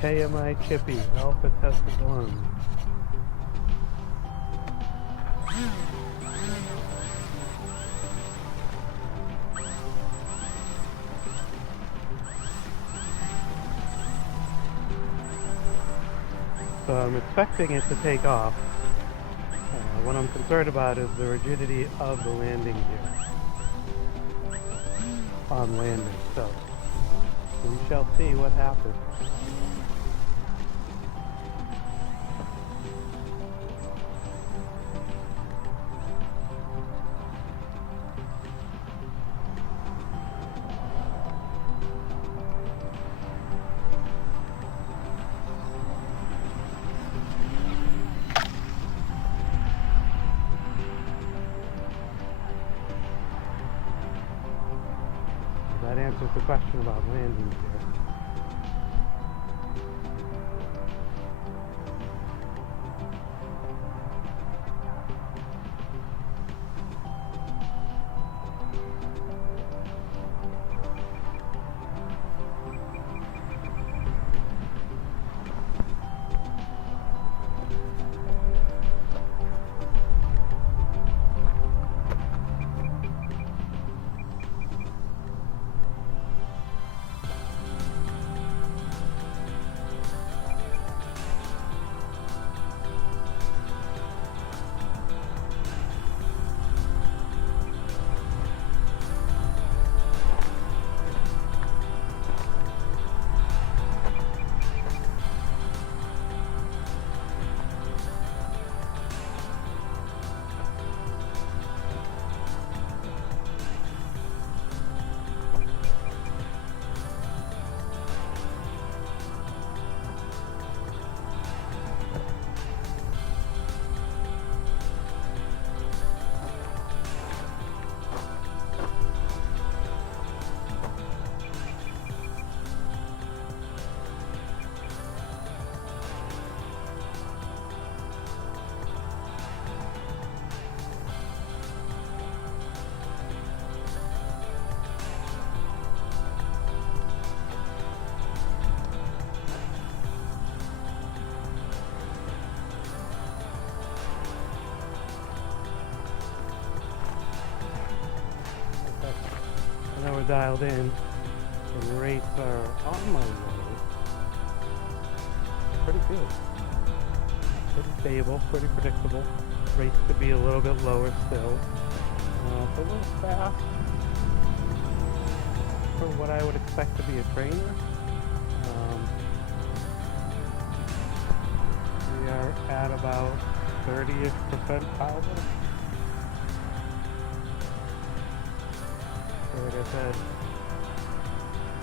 KMi Chippy, Alpha Test 1. So I'm expecting it to take off. What I'm concerned about is the rigidity of the landing gear on landing. So we shall see what happens. That answers the question about landing gear. Now we're dialed in, and rates are on my way. Pretty good. Pretty stable, pretty predictable. Rates could be a little bit lower still. It's a little fast for what I would expect to be a trainer. We are at about 30-ish% power. Like I said,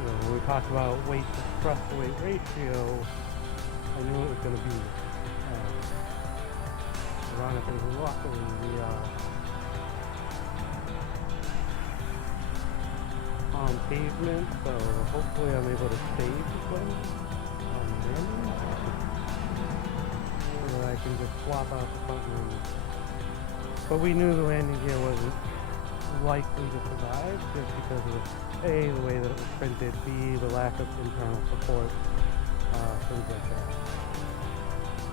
when we talked about weight to thrust to weight ratio, I knew it was going to be around it. Luckily, we are on pavement, so hopefully I'm able to save the plane on landing, so that I can just swap out the front wing. But we knew the landing gear wasn't likely to survive just because of A, the way that it was printed, B, the lack of internal support, things like that.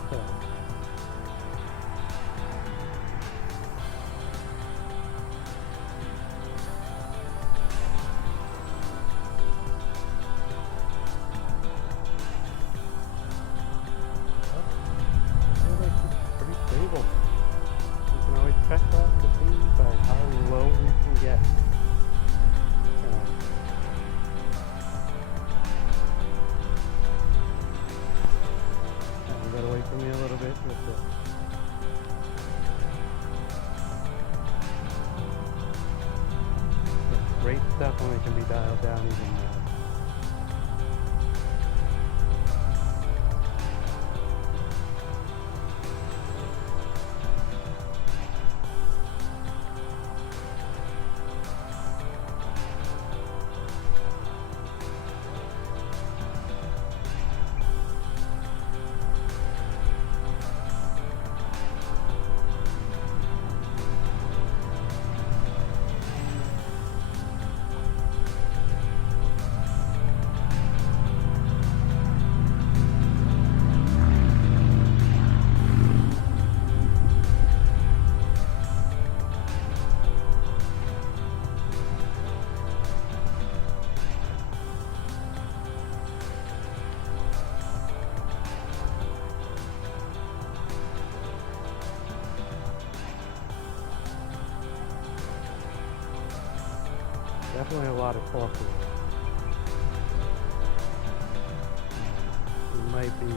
So it's pretty stable. You can always check that to see by how low we can get. You gotta wait for me a little bit with this. The rates definitely can be dialed down even more. Definitely a lot of torque. It might be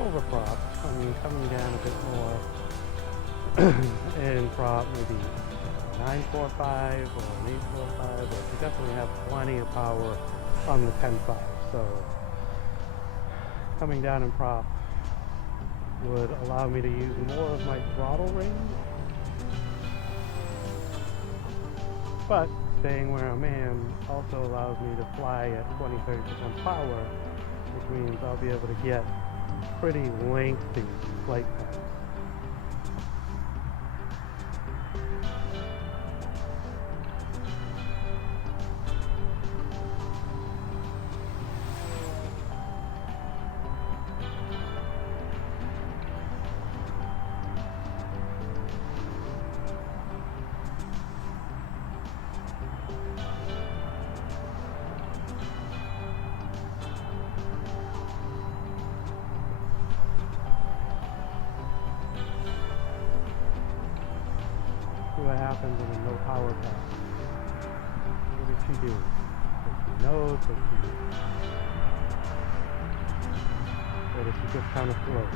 over prop. I mean, coming down a bit more in prop, maybe 945 or an 845, but you definitely have plenty of power on the 10.5. So coming down in prop would allow me to use more of my throttle range, but staying where I am also allows me to fly at 20-30% power, which means I'll be able to get pretty lengthy flight paths. What happens in a no power path? What did she do? Did she know? Or did she just kind of float?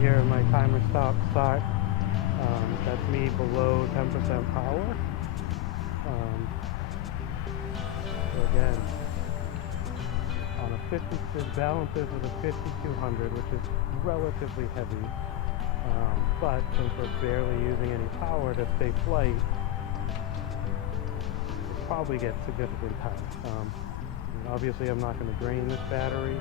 Here my timer start. That's me below 10% power. So again, on a 50, it balances with a 5200, which is relatively heavy. But since we're barely using any power to stay flight, it probably gets significant time. Obviously, I'm not going to drain this battery.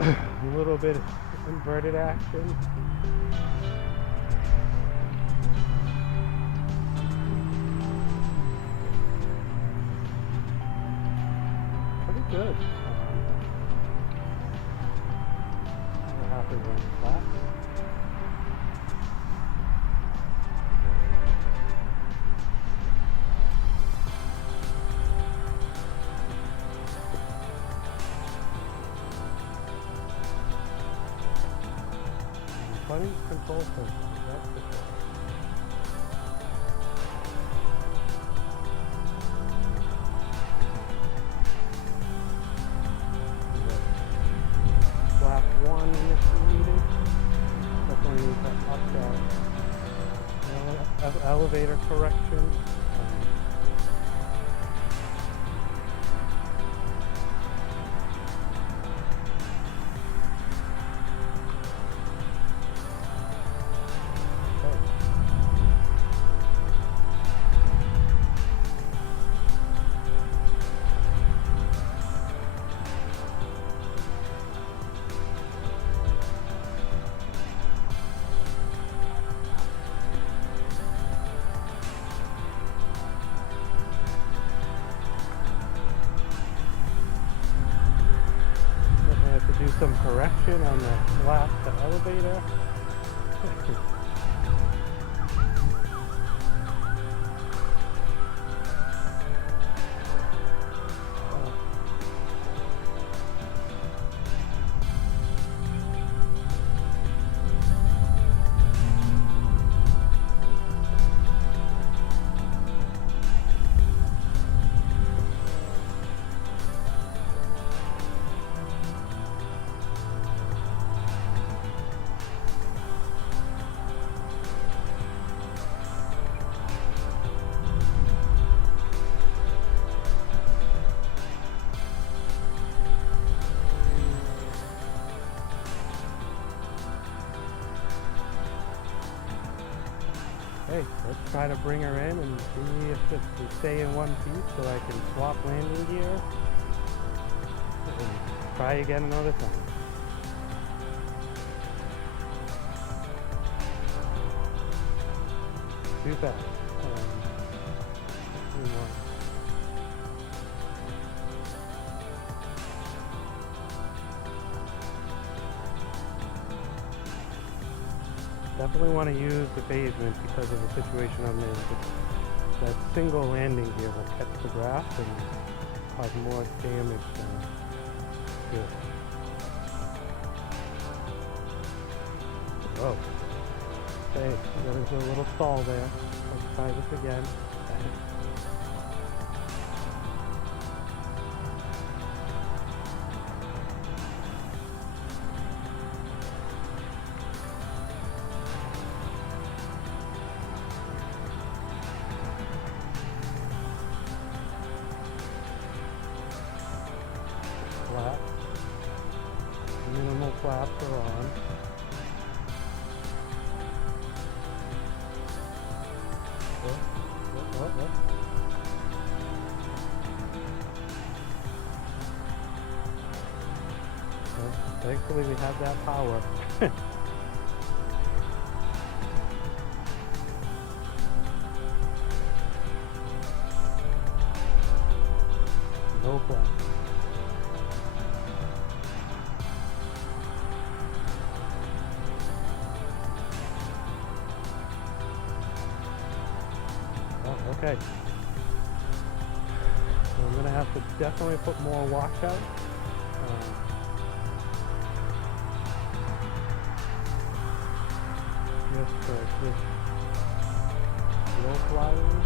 A little bit of inverted action. Pretty good. What happens when it's flat? Plenty of control systems, that's for sure. Flap 1 initiated. Definitely need to up that elevator correction. Do some correction on the flap to elevator. try to bring her in and see if it can stay in one piece so I can swap landing gear and try again another time. Too fast. Definitely want to use the pavement because of the situation I'm in. That single landing gear will catch the grass and cause more damage than good. Oh. Okay, there's a little stall there. Let's try this again. Flap. Minimal flaps are on. What? Well, thankfully we have that power. No flap. Okay. So I'm going to have to definitely put more washout. Just for this low flying.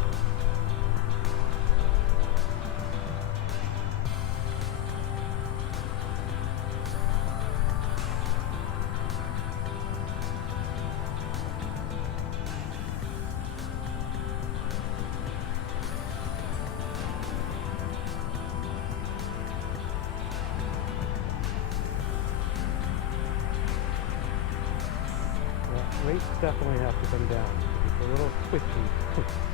Rates definitely have to come down. It's a little twitchy.